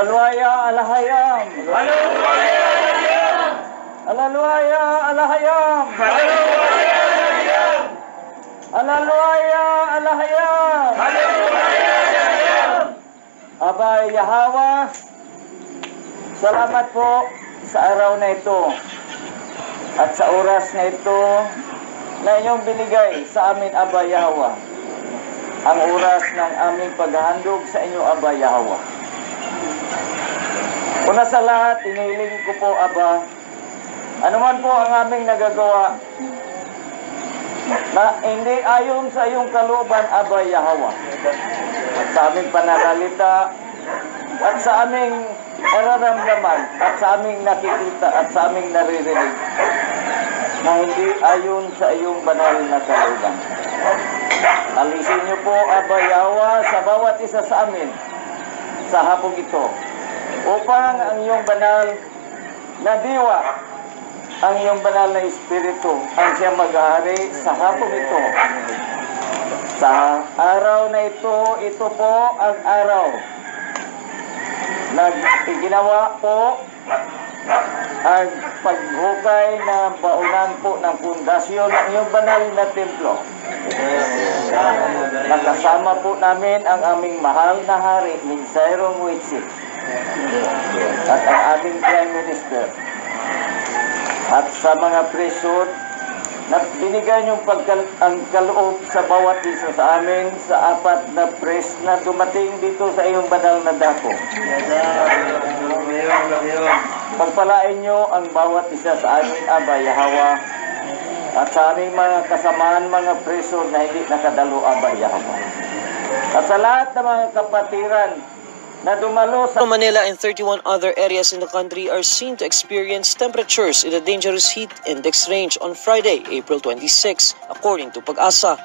Alalwaya alahayam. Alalwaya alahayam. Alalwaya alahayam. Abay Yahweh, salamat po sa araw na ito at sa oras na ito na inyong binigay sa amin, Aba Yahweh, ang oras ng aming paghahandog sa inyo, Aba Yahweh. Una sa lahat, inihiling ko po, Aba, anuman po ang aming nagagawa na hindi ayon sa iyong kalooban, Aba Yahweh, at sa aming pananalita at sa aming nararamdaman at sa aming nakikita at sa aming naririnig na hindi ayon sa iyong banal na kalooban. Alisin niyo po, Aba Yahweh, sa bawat isa sa amin sa hapong ito upang ang iyong banal na diwa, ang iyong banal na espiritu ang siya mag-ahari sa hapong ito. Sa araw na ito po ang araw na ginawa po ang paghukay na baunan po ng pundasyon ng iyong banal na templo. Nakasama po namin ang aming mahal na hari, Minsairong Witsi, at ang aming Prime Minister, at sa mga preso na binigay niyong ang kaloob sa bawat isa sa amin sa apat na pres na dumating dito sa iyong banal na dako. Pagpalain niyo ang bawat isa sa amin, Aba Yahweh, at sa aming mga kasamaan, mga preso na hindi nakadalo, Aba Yahweh. At sa lahat ng mga kapatiran na dumalo sa Manila and 31 other areas in the country are seen to experience temperatures in the dangerous heat index range on Friday, April 26, according to Pag-asa.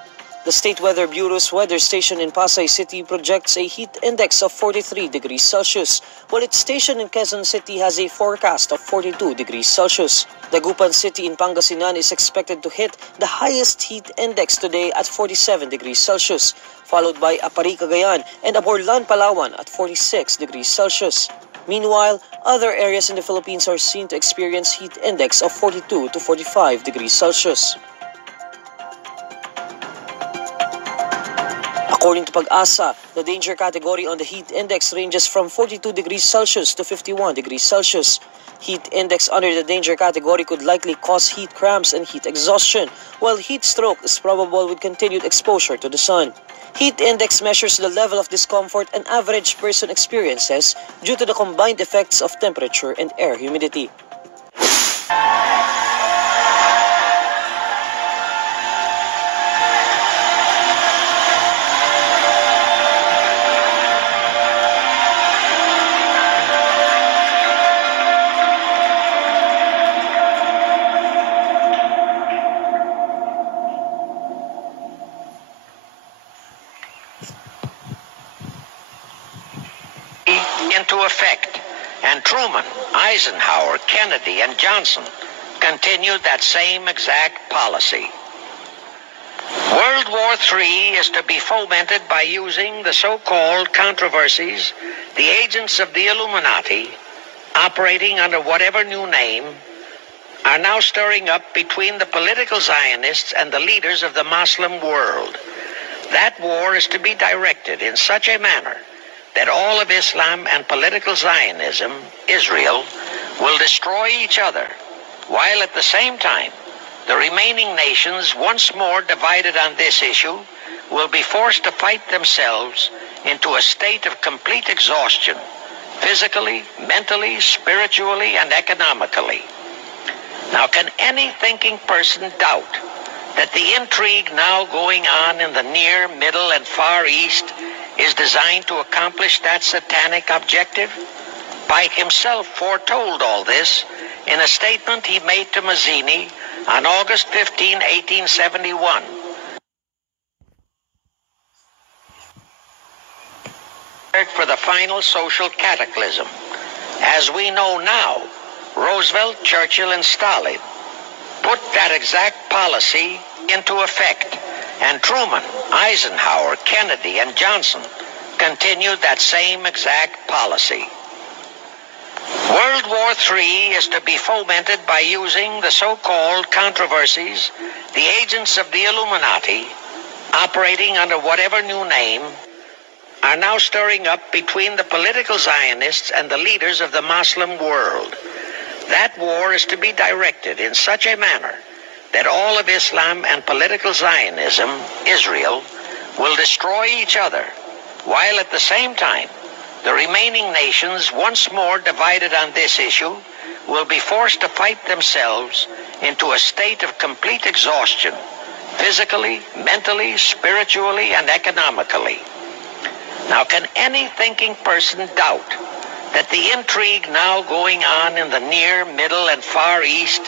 The State Weather Bureau's weather station in Pasay City projects a heat index of 43 degrees Celsius, while its station in Quezon City has a forecast of 42 degrees Celsius. Dagupan City in Pangasinan is expected to hit the highest heat index today at 47 degrees Celsius, followed by Apari, Cagayan and Aborlan, Palawan at 46 degrees Celsius. Meanwhile, other areas in the Philippines are seen to experience heat index of 42 to 45 degrees Celsius. According to Pag-asa, the danger category on the heat index ranges from 42 degrees Celsius to 51 degrees Celsius. Heat index under the danger category could likely cause heat cramps and heat exhaustion, while heat stroke is probable with continued exposure to the sun. Heat index measures the level of discomfort an average person experiences due to the combined effects of temperature and air humidity. Into effect, and Truman, Eisenhower, Kennedy, and Johnson continued that same exact policy. World War III is to be fomented by using the so-called controversies the agents of the Illuminati, operating under whatever new name, are now stirring up between the political Zionists and the leaders of the Muslim world. That war is to be directed in such a manner that all of Islam and political Zionism, Israel, will destroy each other, while at the same time, the remaining nations, once more divided on this issue, will be forced to fight themselves into a state of complete exhaustion, physically, mentally, spiritually, and economically. Now, can any thinking person doubt that the intrigue now going on in the near, middle, and far east is designed to accomplish that satanic objective? Pike himself foretold all this in a statement he made to Mazzini on August 15, 1871. For the final social cataclysm. As we know now, Roosevelt, Churchill, and Stalin put that exact policy into effect, and Truman, Eisenhower, Kennedy, and Johnson continued that same exact policy. World War III is to be fomented by using the so-called controversies the agents of the Illuminati, operating under whatever new name, are now stirring up between the political Zionists and the leaders of the Muslim world. That war is to be directed in such a manner that all of Islam and political Zionism, Israel, will destroy each other, while at the same time, the remaining nations, once more divided on this issue, will be forced to fight themselves into a state of complete exhaustion, physically, mentally, spiritually, and economically. Now, can any thinking person doubt that the intrigue now going on in the Near, Middle, and Far East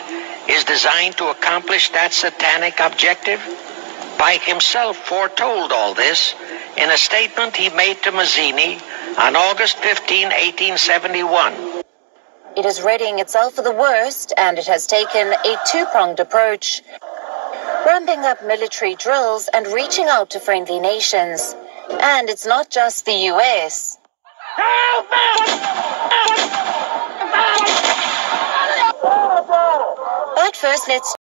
is designed to accomplish that satanic objective? Pike himself foretold all this in a statement he made to Mazzini on August 15, 1871. It is readying itself for the worst, and it has taken a two-pronged approach, ramping up military drills and reaching out to friendly nations. And it's not just the U.S. But first, let's